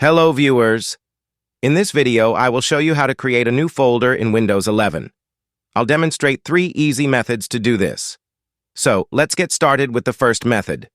Hello viewers! In this video, I will show you how to create a new folder in Windows 11. I'll demonstrate 3 easy methods to do this. So, let's get started with the first method.